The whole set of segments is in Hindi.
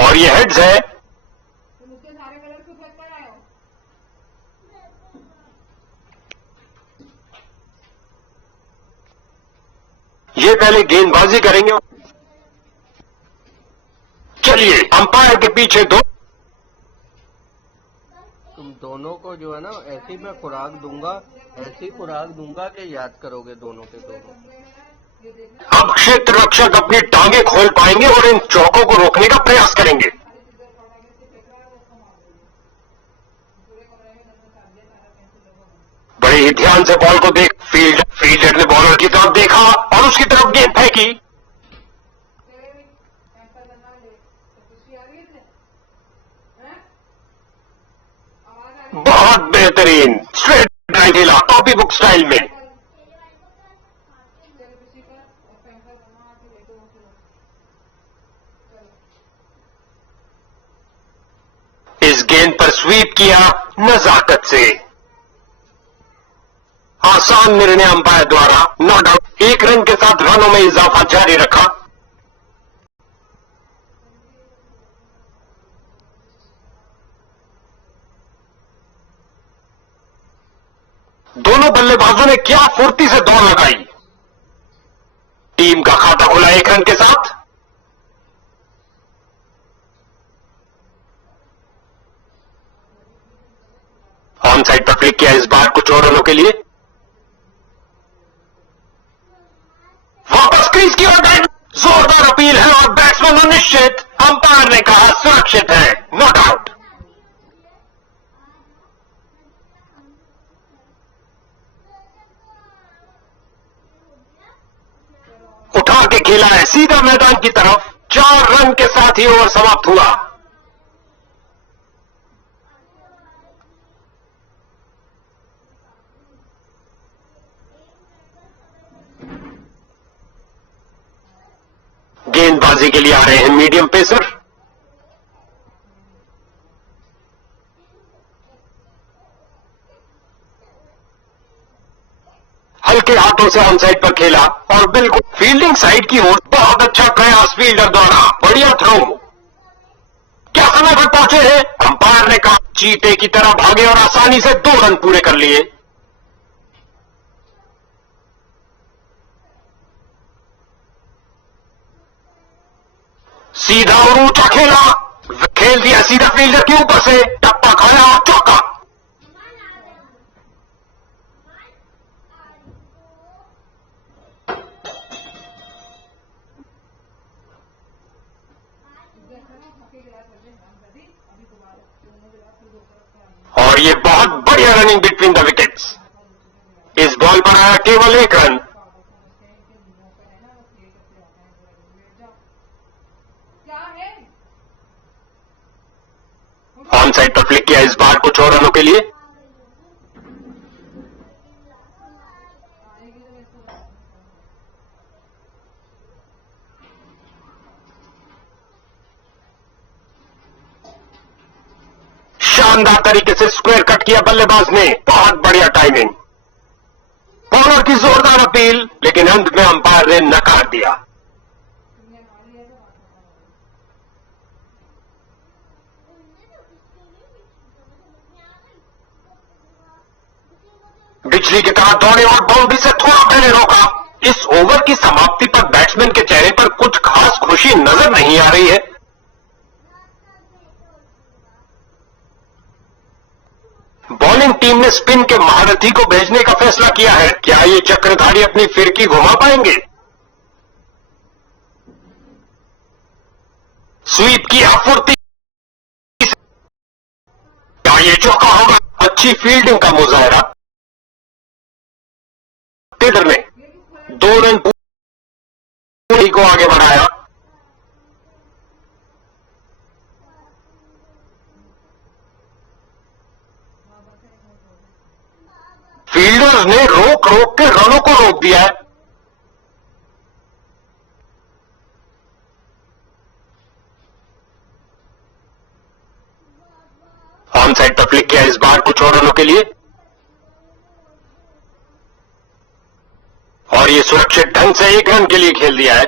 और ये हेड्स है। ये पहले गेंदबाजी करेंगे। चलिए, अंपायर के पीछे दो। तुम दोनों को जो है ना ऐसी मैं खुराक दूंगा, ऐसी खुराक दूंगा कि याद करोगे दोनों के दोनों। अब क्षेत्र रक्षक अपनी टांगे खोल पाएंगे और इन चौकों को रोकने का प्रयास करेंगे। बड़े ही ध्यान से बॉल को देख फील्डर ने बॉलर की तरफ देखा और उसकी तरफ गेंद फेंकी। बहुत बेहतरीन स्ट्रेट ड्राइव खेला, कॉपी बुक स्टाइल में। इस गेंद पर स्वीप किया नजाकत से। आसान निर्णय अंपायर द्वारा, नॉट आउट। 1 रन के साथ रनों में इजाफा जारी रखा। दोनों बल्लेबाजों ने क्या फुर्ती से दौड़ लगाई। टीम का खाता खुला 1 रन के साथ। ऑन साइड पर क्लिक किया इस बार कुछ और रनों के लिए। वापस क्रीज की ओर बैट, जोरदार अपील है और बैट्समैन अनिश्चित। अंपायर ने कहा सुरक्षित है, नॉट आउट। उठा के खेला है सीधा मैदान की तरफ। 4 रन के साथ ही ओवर समाप्त हुआ। गेंदबाजी के लिए आ रहे हैं मीडियम पेसर। हल्के हाथों से ऑन साइड पर खेला और बिल्कुल फील्डिंग साइड की ओर। बहुत अच्छा प्रयास फील्डर द्वारा, बढ़िया थ्रो। क्या समय पर पहुंचे हैं? अंपायर ने कहा चीते की तरह भागे और आसानी से 2 रन पूरे कर लिए। सीधा और ऊंचा खेला, खेल दिया सीधा फील्डर के ऊपर से, टप्पा खाया और चौका। और ये बहुत बढ़िया रनिंग बिटवीन द विकेट्स। इस बॉल पर आया केवल 1 रन। ऑन साइड पर फ्लिक किया इस बार कुछ और रनों के लिए। शानदार तरीके से स्क्वायर कट किया बल्लेबाज ने, बहुत बढ़िया टाइमिंग। बॉलर की जोरदार अपील, लेकिन अंत में अंपायर ने नकार दिया। बिजली की तरह दौड़े और बाउंड्री से थोड़ा पहले रोका। इस ओवर की समाप्ति पर बैट्समैन के चेहरे पर कुछ खास खुशी नजर नहीं आ रही है। बॉलिंग टीम ने स्पिन के महारथी को भेजने का फैसला किया है। क्या ये चक्रधारी अपनी फिरकी घुमा पाएंगे? स्वीप की फुर्ती, क्या ये चौका होगा? अच्छी फील्डिंग का मुजाहरा फील्डर ने। 2 रन पूरी को आगे बढ़ाया। फील्डर्स ने रोक रोक के रनों को रोक दिया है। ऑन साइड पर फ्लिक किया इस बार कुछ और रनों के लिए। और ये सुरक्षित ढंग से 1 रन के लिए खेल दिया है।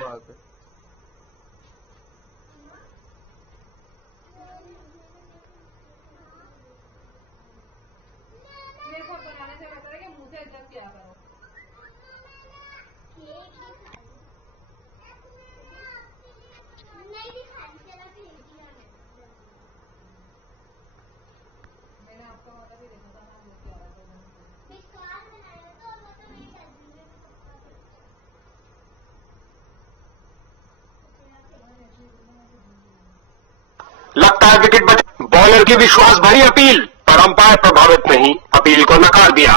लगता है विकेट बचे। बॉलर की विश्वास भरी अपील, पर अंपायर प्रभावित नहीं, अपील को नकार दिया।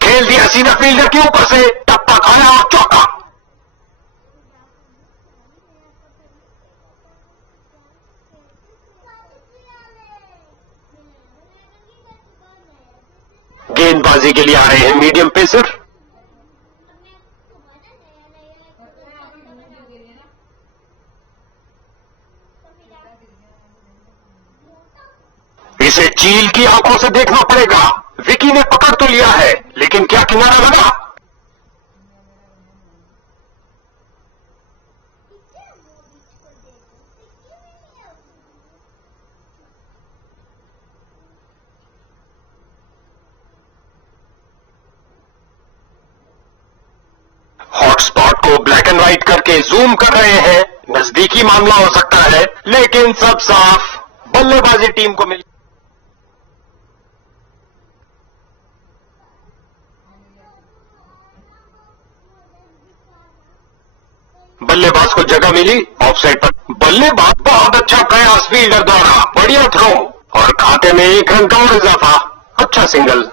खेल दिया सीधा फील्डर के ऊपर से, टप्पा खाया और चौका। गेंदबाजी के लिए आ रहे हैं मीडियम पेसर। इसे चील की आंखों से देखना पड़ेगा। विकी ने पकड़ तो लिया है, लेकिन क्या किनारा लगा? हॉटस्पॉट को ब्लैक एंड व्हाइट करके जूम कर रहे हैं। नजदीकी मामला हो सकता है, लेकिन सब साफ। बल्लेबाजी टीम को मिली। बल्लेबाज को जगह मिली ऑफसाइड पर। बल्लेबाज बहुत अच्छा प्रयास फील्डर द्वारा, बढ़िया थ्रो और खाते में 1 रन का और इजाफा। अच्छा सिंगल।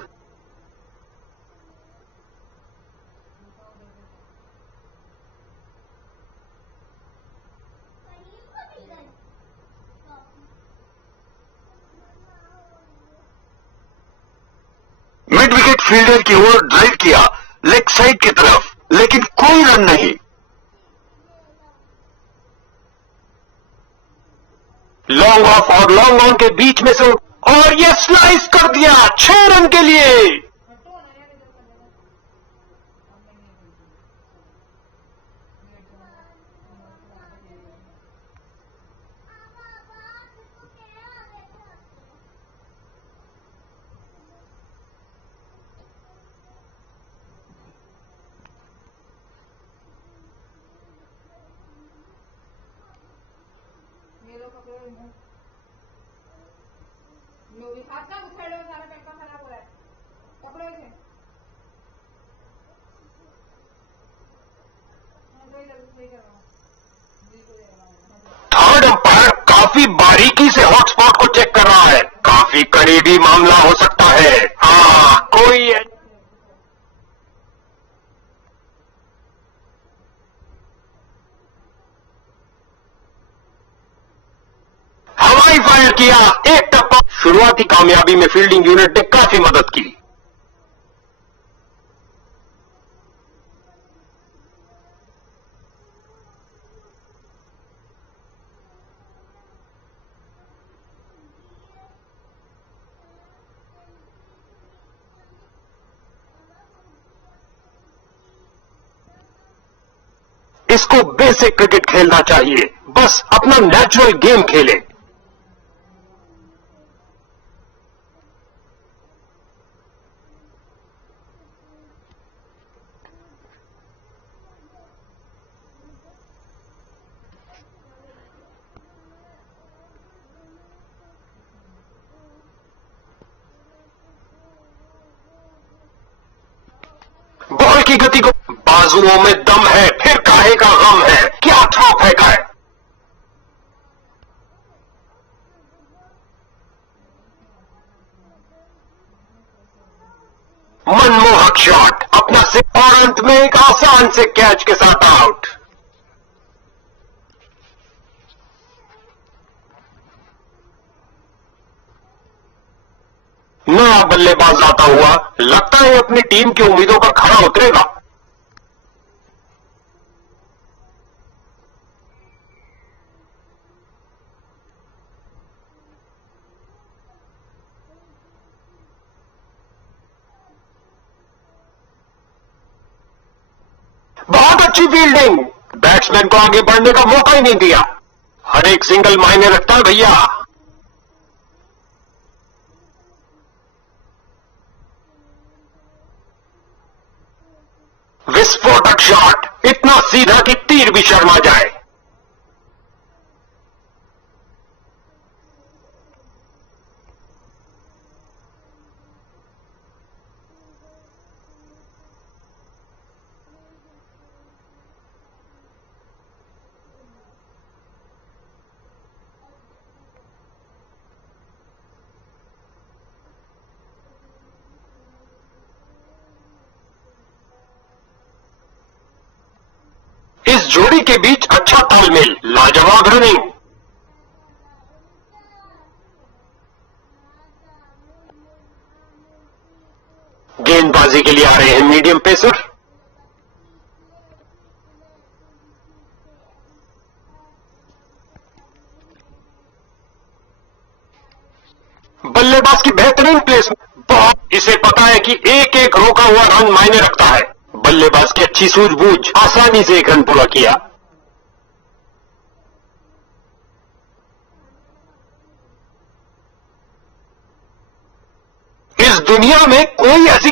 मिड विकेट फील्डर की ओर ड्राइव किया, लेग साइड की तरफ, लेकिन कोई रन नहीं। लॉन्ग ऑफ और लॉन्ग ऑन के बीच में से, और ये स्लाइस कर दिया 6 रन के लिए। हाथ ना उछाड़ो, सारा पेपर खराब हो रहा है। पकड़ो इसे। थर्ड अंपायर काफी बारीकी से हॉटस्पॉट को चेक कर रहा है। काफी करीबी मामला हो सकता है। हाँ, कोई है। हवाई फायर किया, एक टप्पा। शुरुआती कामयाबी में फील्डिंग यूनिट ने काफी मदद की। इसको बेसिक क्रिकेट खेलना चाहिए, बस अपना नेचुरल गेम खेले। बॉल की गति को, बाजुओं में दम है, फिर काहे का गम है। क्या थ्रो फेंका है। मनमोहक शॉट, अपना से, और अंत में एक आसान से कैच के साथ आउट। नया बल्लेबाज आता हुआ, लगता है अपनी टीम की उम्मीदों पर खरा उतरेगा। बहुत अच्छी फील्डिंग, बैट्समैन को आगे बढ़ने का मौका ही नहीं दिया। हर एक सिंगल मायने रखता है भैया। विस्फोटक शॉट, इतना सीधा कि तीर भी शर्मा जाए। जोड़ी के बीच अच्छा तालमेल, लाजवाब रनिंग। गेंदबाजी के लिए आ रहे हैं मीडियम पेसर। बल्लेबाज की बेहतरीन प्लेसमेंट, बहुत इसे पता है कि एक एक रोका हुआ रन मायने रखता है। बल्लेबाज की अच्छी सूझबूझ, आसानी से एक रन पूरा किया। इस दुनिया में कोई ऐसी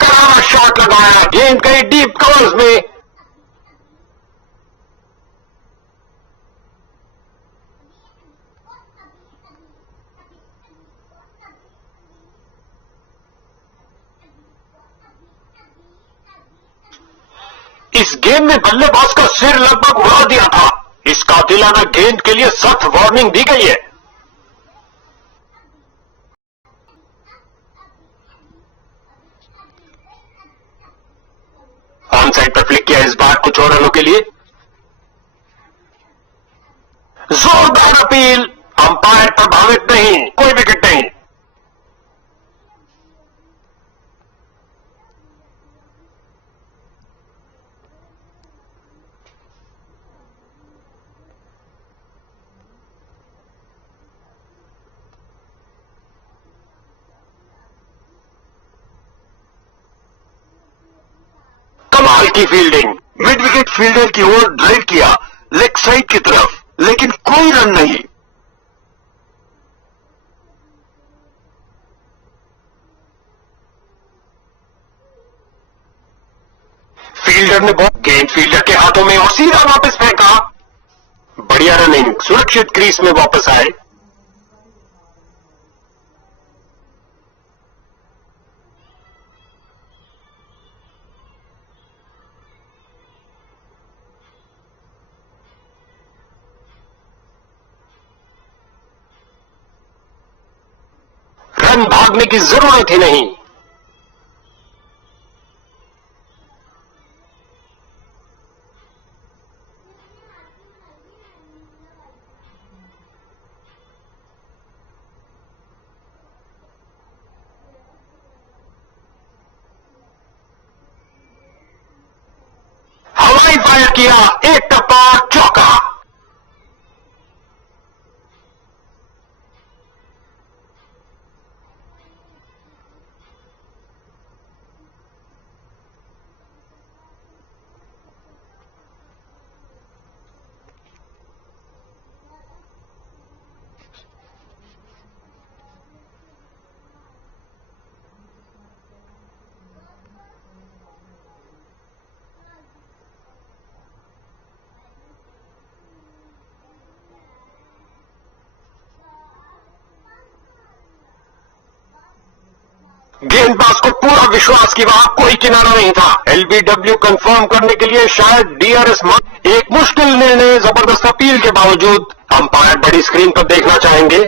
करारा शॉट लगाया, गेंद गई डीप कवर्स में। इस गेंद में बल्लेबाज का सिर लगभग उड़ा दिया था। इसका दिलाना गेंद के लिए सख्त वार्निंग दी गई है। ऑन साइड पर फ्लिक किया इस बार कुछ और रनों के लिए। जोरदार अपील, अंपायर प्रभावित नहीं, कोई विकेट नहीं। कमाल की फील्डिंग, मिड विकेट फील्डर की ओर ड्राइव किया, लेग साइड की तरफ, लेकिन कोई रन नहीं। फील्डर ने बॉल गेंद फील्डर के हाथों में और सीधा वापस फेंका। बढ़िया रनिंग, सुरक्षित क्रीज में वापस आए। रन भागने की जरूरत ही नहीं। हवाई फायर किया, एक टप्पा, चौका। गेंदबाज को पूरा विश्वास कि वहां कोई किनारा नहीं था। एलबीडब्ल्यू कंफर्म करने के लिए शायद डीआरएस एक मुश्किल निर्णय, जबरदस्त अपील के बावजूद अंपायर बड़ी स्क्रीन पर देखना चाहेंगे।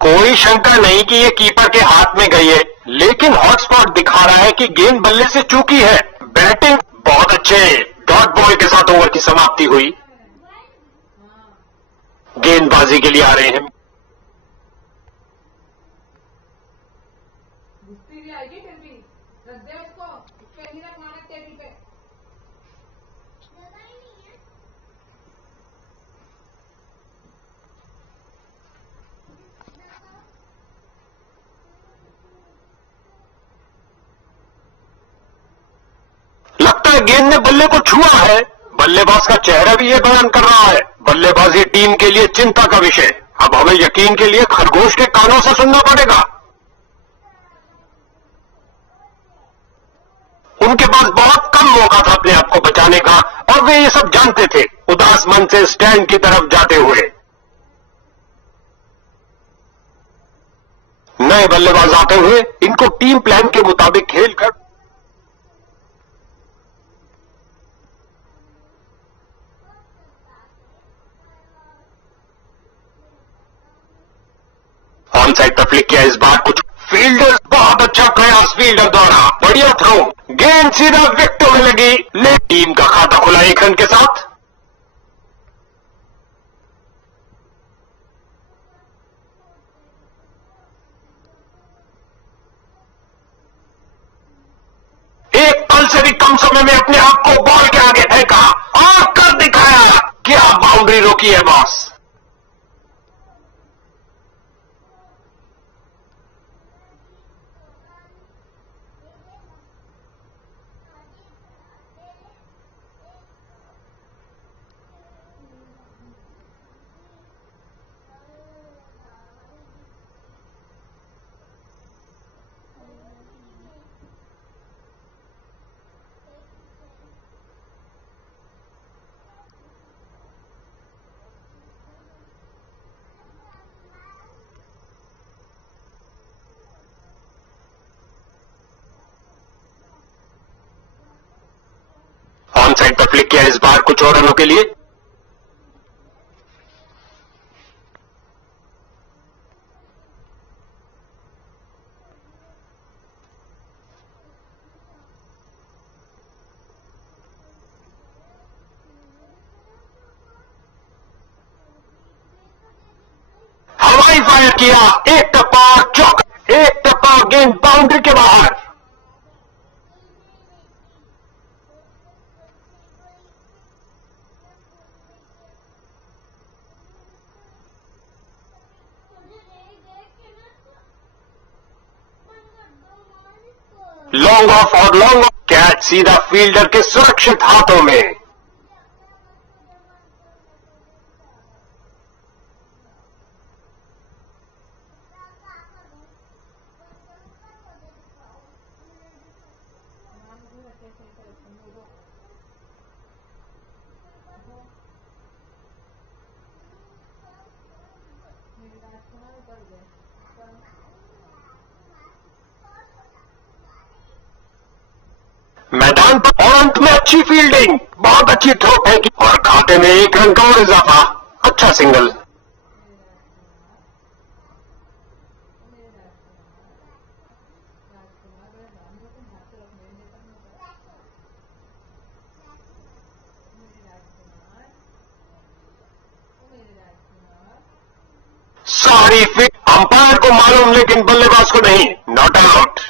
कोई शंका नहीं कि ये कीपर के हाथ में गई है, लेकिन हॉटस्पॉट दिखा रहा है कि गेंद बल्ले से चूकी है। बैटिंग बहुत अच्छे, डॉट बॉल के साथ ओवर की समाप्ति हुई। गेंदबाजी के लिए आ रहे हैं घुसती भी आएगी फिर भी रख दे उसको, पे नहीं रखना है टेबल पे। गेंद ने बल्ले को छुआ है। बल्लेबाज का चेहरा भी ये बयान कर रहा है। बल्लेबाजी टीम के लिए चिंता का विषय। अब हमें यकीन के लिए खरगोश के कानों से सुनना पड़ेगा। उनके पास बहुत कम मौका था अपने आप को बचाने का और वे ये सब जानते थे। उदास मन से स्टैंड की तरफ जाते हुए नए बल्लेबाज आते हुए इनको टीम प्लान के मुताबिक खेलकर ऑन साइड पर फ्लिक किया। इस बार कुछ फील्डर बहुत अच्छा प्रयास फील्डर द्वारा, बढ़िया थ्रो, गेंद सीधा विकेटों में लगी। ले टीम का खाता खुला 1 रन के साथ। एक पल से भी कम समय में अपने आप को बॉल के आगे फेंका और कर दिखाया। क्या बाउंड्री रोकी है बॉस। ऑन साइड पर फ्लिक किया। इस बार कुछ और रनों के लिए हवाई फायर किया। एक टप्पा चौका, एक टप्पा गेंद बाउंड्री के बाहर। लॉन्ग ऑफ और लॉन्ग ऑफ, कैच सीधा फील्डर के सुरक्षित हाथों में। मैदान पर और अंत में अच्छी फील्डिंग, बहुत अच्छी थ्रो फेंकी और खाते में 1 रन का और इजाफा। अच्छा सिंगल। सॉरी फिट, अंपायर को मालूम लेकिन बल्लेबाज को नहीं। Not out.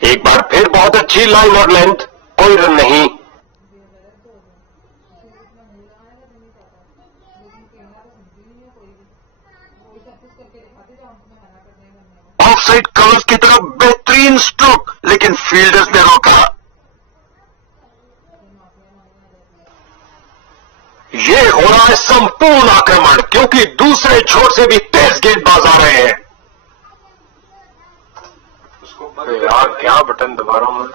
एक बार फिर बहुत अच्छी लाइन और लेंथ, कोई रन नहीं। ऑफ साइड कवर की तरफ बेहतरीन स्ट्रोक, लेकिन फील्डर्स ने रोका। ये हो रहा है संपूर्ण आक्रमण, क्योंकि दूसरे छोर से भी तेज गेंदबाज आ रहे हैं। यार क्या बटन दबा रहा हूं मैं।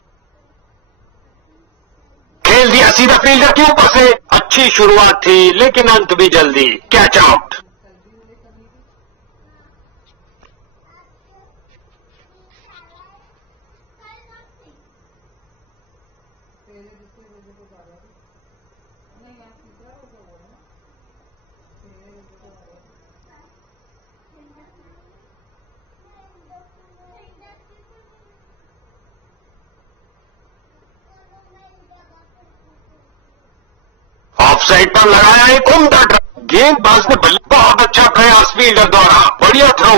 खेल दिया सीधा फील्डर के ऊपर से। अच्छी शुरुआत थी लेकिन अंत भी जल्दी। Catch out. ऑफ साइड पर लगाया एक उम्दा ड्राइव। गेंदबाज ने बल्ले, बहुत अच्छा प्रयास फील्डर द्वारा, बढ़िया थ्रो।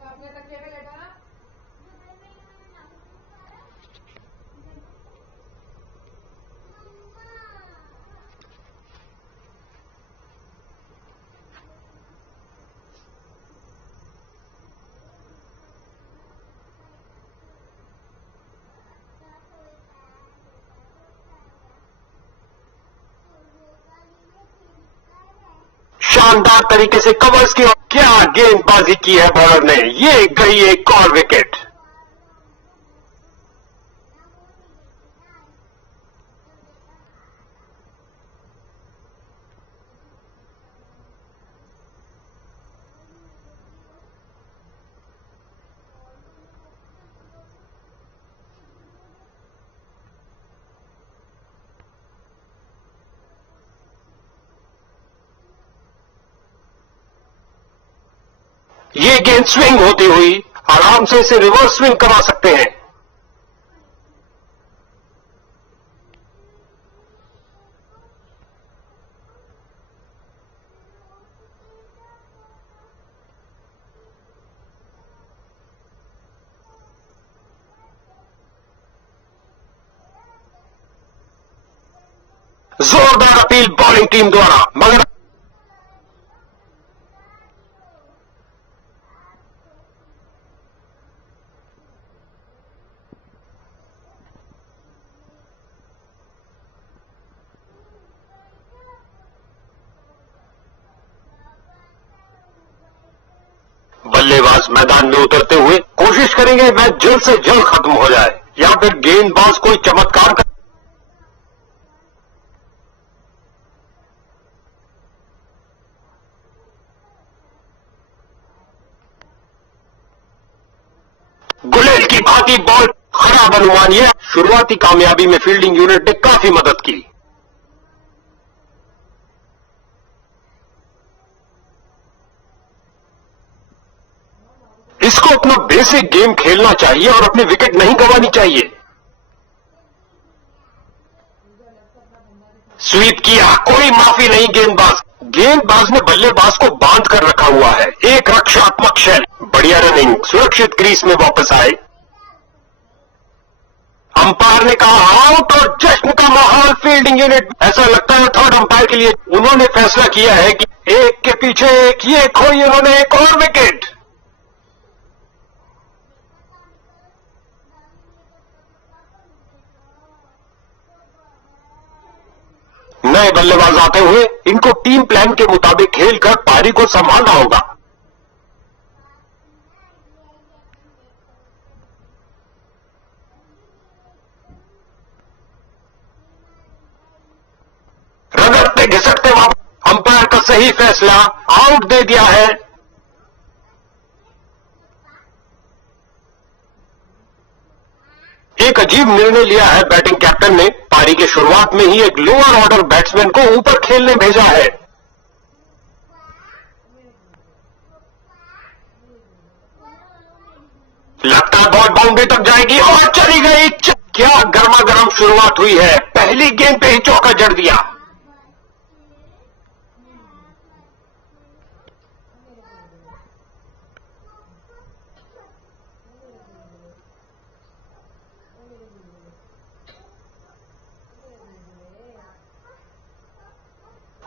अपने तकिए पे लेटा ना। शानदार तरीके से कवर्स की और क्या गेंदबाजी की है बॉलर ने, ये गई एक और विकेट। ये गेंद स्विंग होती हुई आराम से इसे रिवर्स स्विंग करा सकते हैं। जोरदार अपील बॉलिंग टीम द्वारा, मगर बल्लेबाज मैदान में उतरते हुए कोशिश करेंगे मैच जल्द से जल्द खत्म हो जाए, या फिर गेंदबाज कोई चमत्कार कर गुलेल की भांति बॉल। खराब अनुमान, यह शुरुआती कामयाबी में फील्डिंग यूनिट ने काफी मदद की। इसको अपना बेसिक गेम खेलना चाहिए और अपनी विकेट नहीं गंवानी चाहिए। स्वीप किया, कोई माफी नहीं। गेंदबाज ने बल्लेबाज को बांध कर रखा हुआ है। एक रक्षात्मक शैल, बढ़िया रनिंग, सुरक्षित क्रीज में वापस आए। अंपायर ने कहा आउट और जश्न का माहौल फील्डिंग यूनिट। ऐसा लगता है थर्ड अंपायर के लिए उन्होंने फैसला किया है कि एक के पीछे एक ये खोई उन्होंने एक और विकेट। नए बल्लेबाज आते हुए इनको टीम प्लान के मुताबिक खेलकर पारी को संभालना होगा। रगड़ते घिसटते वापस अंपायर का सही फैसला, आउट दे दिया है। एक अजीब निर्णय लिया है बैटिंग कैप्टन ने। पारी के शुरुआत में ही एक लोअर ऑर्डर बैट्समैन को ऊपर खेलने भेजा है। लगता है बॉल बाउंड्री तक जाएगी और चली गई। क्या गर्मा गर्म शुरुआत हुई है, पहली गेंद पे ही चौका जड़ दिया।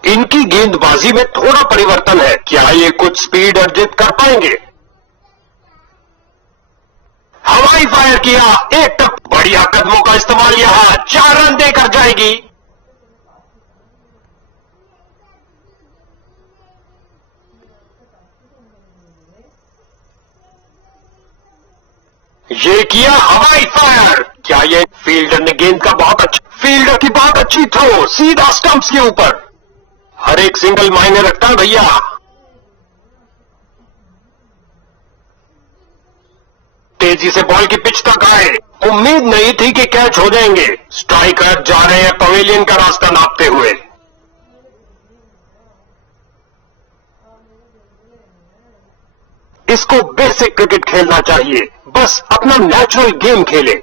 इनकी गेंदबाजी में थोड़ा परिवर्तन है, क्या ये कुछ स्पीड अर्जित कर पाएंगे? हवाई फायर किया, एक टप, बढ़िया कदमों का इस्तेमाल, यहां 4 रन देकर जाएगी। ये किया हवाई फायर, क्या ये फील्डर ने गेंद का फील्डर की बहुत अच्छी थ्रो, सीधा स्टंप्स के ऊपर। हर एक सिंगल मायने रखता है भैया। तेजी से बॉल की पिच तक आए, उम्मीद नहीं थी कि कैच हो जाएंगे। स्ट्राइकर जा रहे हैं पवेलियन का रास्ता नापते हुए। इसको बेसिक क्रिकेट खेलना चाहिए, बस अपना नेचुरल गेम खेले।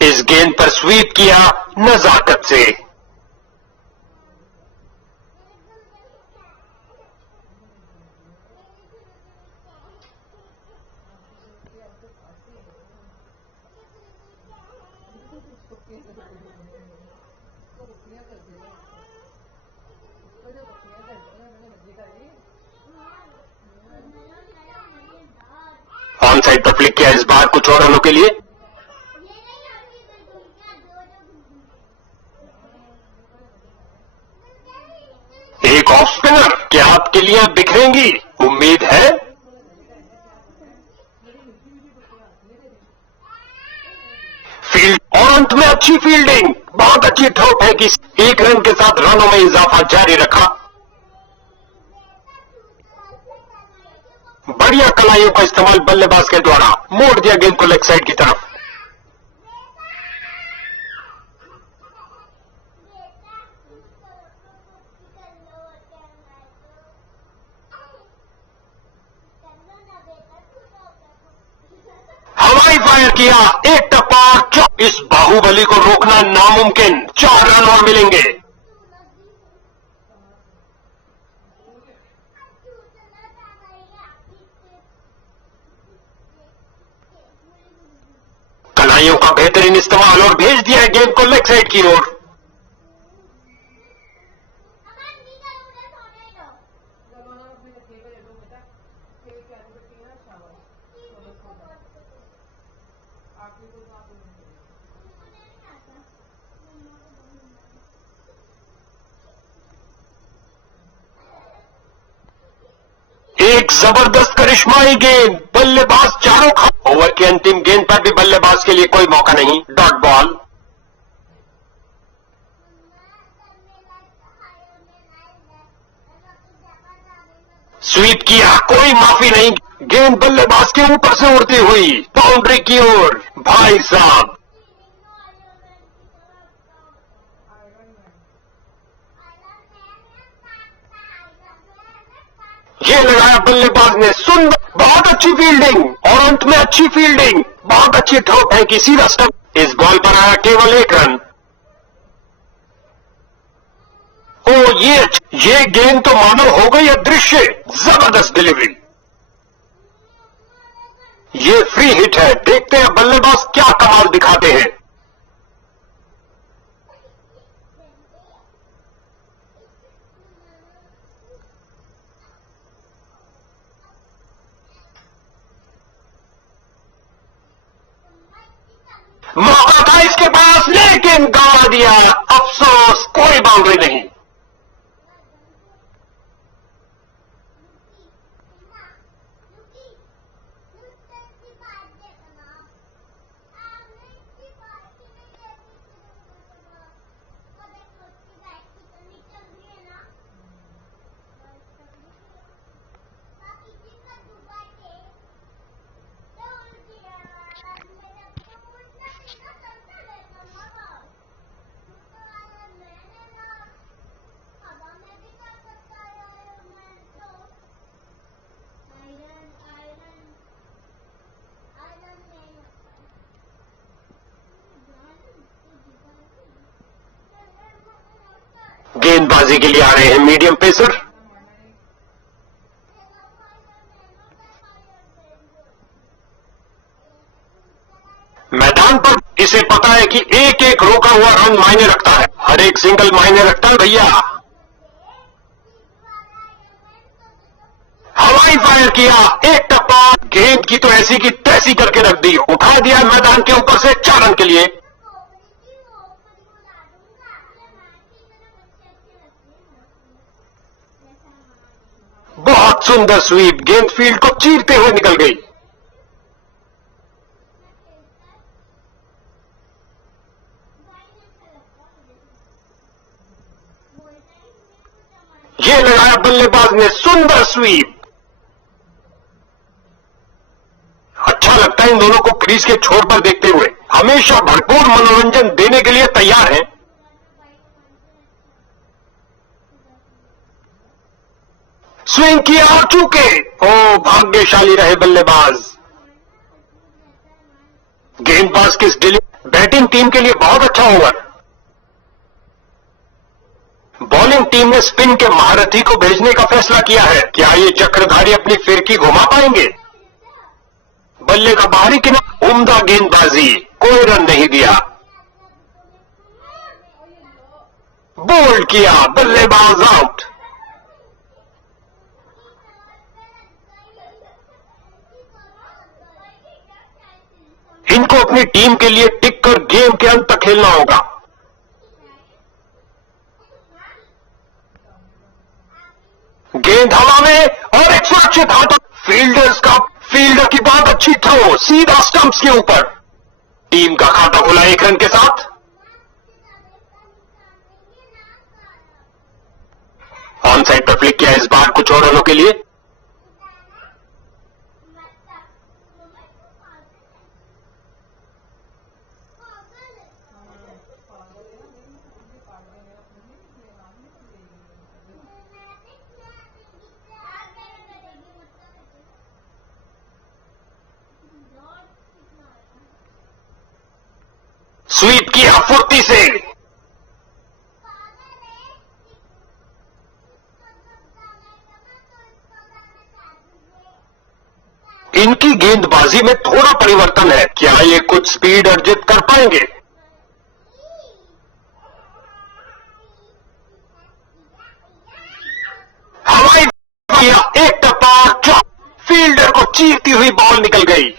इस गेंद पर स्वीप किया नजाकत से। ऑन साइड पर फ्लिक किया इस बार कुछ और रनों के लिए। ऑफ स्पिनर, क्या आपके लिए बिखरेंगी? उम्मीद है। फील्ड और अंत में अच्छी फील्डिंग, बहुत अच्छी थ्रो फेंकी, 1 रन के साथ रनों में इजाफा जारी रखा। बढ़िया कलाइयों का इस्तेमाल बल्लेबाज के द्वारा मोड़ दिया गेंद को लेग साइड की तरफ। हवाई फायर किया, एक टप्पा, इस बाहुबली को रोकना नामुमकिन। 4 रन और मिलेंगे। कलाइयों का बेहतरीन इस्तेमाल और भेज दिया है गेंद को लेग साइड की ओर। एक जबरदस्त करिश्माई गेंद, बल्लेबाज चारों ओवर की अंतिम गेंद पर भी बल्लेबाज के लिए कोई मौका नहीं। Dot ball. स्वीप किया, कोई माफी नहीं। गेंद बल्लेबाज के ऊपर से उड़ती हुई बाउंड्री की ओर। भाई साहब, ये लगाया बल्लेबाज ने, सुंदर, बहुत अच्छी फील्डिंग और अंत में अच्छी फील्डिंग, बहुत अच्छी थ्रो फेंकी, सीधा स्टंप। इस बॉल पर आया केवल 1 रन। ओ ये गेंद तो मानो हो गई अदृश्य। जबरदस्त डिलीवरी, ये फ्री हिट है। देखते हैं बल्लेबाज क्या कमाल दिखाते हैं। मौका था इसके पास, लेकिन गंवा दिया। अफसोस, कोई बाउंड्री नहीं। गेंदबाजी के लिए आ रहे हैं मीडियम पेसर। मैदान पर इसे पता है कि एक एक रोका हुआ रन मायने रखता है, हर एक सिंगल मायने रखता है भैया। हवाई फायर किया, एक टप्पा, गेंद की तो ऐसी की तैसी करके रख दी, उठा दिया मैदान के ऊपर से 4 रन के लिए। बहुत सुंदर स्वीप, गेंद फील्ड को चीरते हुए निकल गई। ये लगाया बल्लेबाज ने, सुंदर स्वीप। अच्छा लगता है इन दोनों को क्रीज के छोर पर देखते हुए, हमेशा भरपूर मनोरंजन देने के लिए तैयार हैं। स्विंग किया और चूके। ओ, भाग्यशाली रहे बल्लेबाज। गेंदबाज की बैटिंग टीम के लिए बहुत अच्छा ओवर। बॉलिंग टीम ने स्पिन के महारथी को भेजने का फैसला किया है। क्या ये चक्रधारी अपनी फिरकी घुमा पाएंगे? बल्ले का बाहरी किनारा, उम्दा गेंदबाजी, कोई रन नहीं दिया। बोल्ड किया, बल्लेबाज आउट। इनको अपनी टीम के लिए टिक कर गेम के अंत तक खेलना होगा। गेंद हवा में और एक सुरक्षित हाथ। फील्डर की बहुत अच्छी थ्रो सीधा स्टंप्स के ऊपर। टीम का खाता खुला 1 रन के साथ। ऑन साइड पर फ्लिक किया इस बार कुछ और रनों के लिए। स्वीप किया फुर्ती से। इनकी गेंदबाजी में थोड़ा परिवर्तन है। क्या ये कुछ स्पीड अर्जित कर पाएंगे? हवाई किया एक टप्पा, फील्डर को चीरती हुई बॉल निकल गई।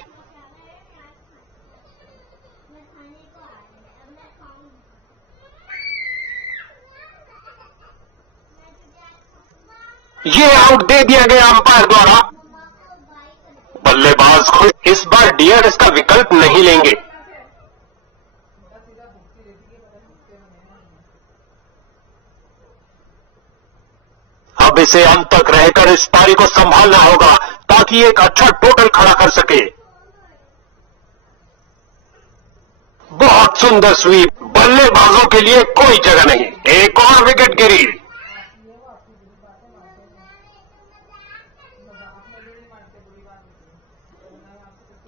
ये आउट दे दिया गया अंपायर द्वारा। बल्लेबाज खुद इस बार डीआरएस का विकल्प नहीं लेंगे। अब इसे अंत तक रहकर इस पारी को संभालना होगा ताकि एक अच्छा टोटल खड़ा कर सके। बहुत सुंदर स्वीप। बल्लेबाजों के लिए कोई जगह नहीं। एक और विकेट गिरी।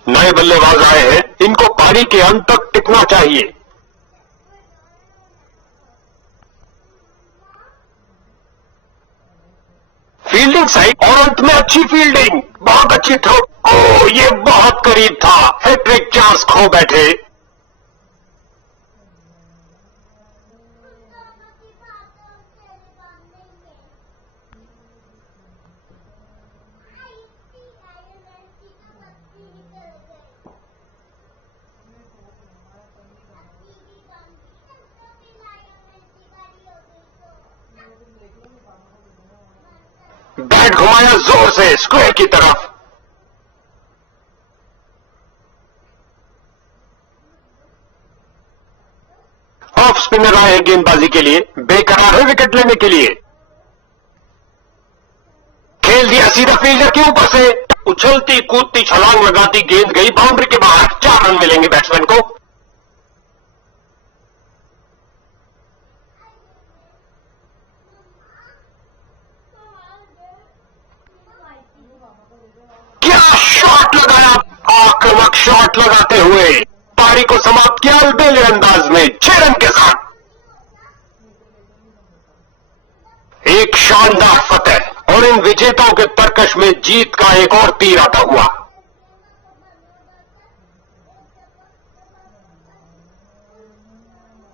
नए बल्लेबाज आए हैं, इनको पारी के अंत तक टिकना चाहिए। फील्डिंग साइड और अंत में अच्छी फील्डिंग, बहुत अच्छी थ्रो। ओह, ये बहुत करीब था। हैट्रिक चांस खो बैठे। बैट घुमाया जोर से स्क्वायर की तरफ। ऑफ स्पिनर आए गेंदबाजी के लिए। बेकरार है विकेट लेने के लिए। खेल दिया सीधा फील्डर के ऊपर से। उछलती कूदती छलांग लगाती गेंद गई बाउंड्री के बाहर। 4 रन मिलेंगे बैट्समैन को। क्या शॉट लगाया, आक्रामक शॉट लगाते हुए पारी को समाप्त किया अलबेले अंदाज में 6 रन के साथ। एक शानदार फतेह और इन विजेताओं के तरकश में जीत का एक और तीर आता हुआ।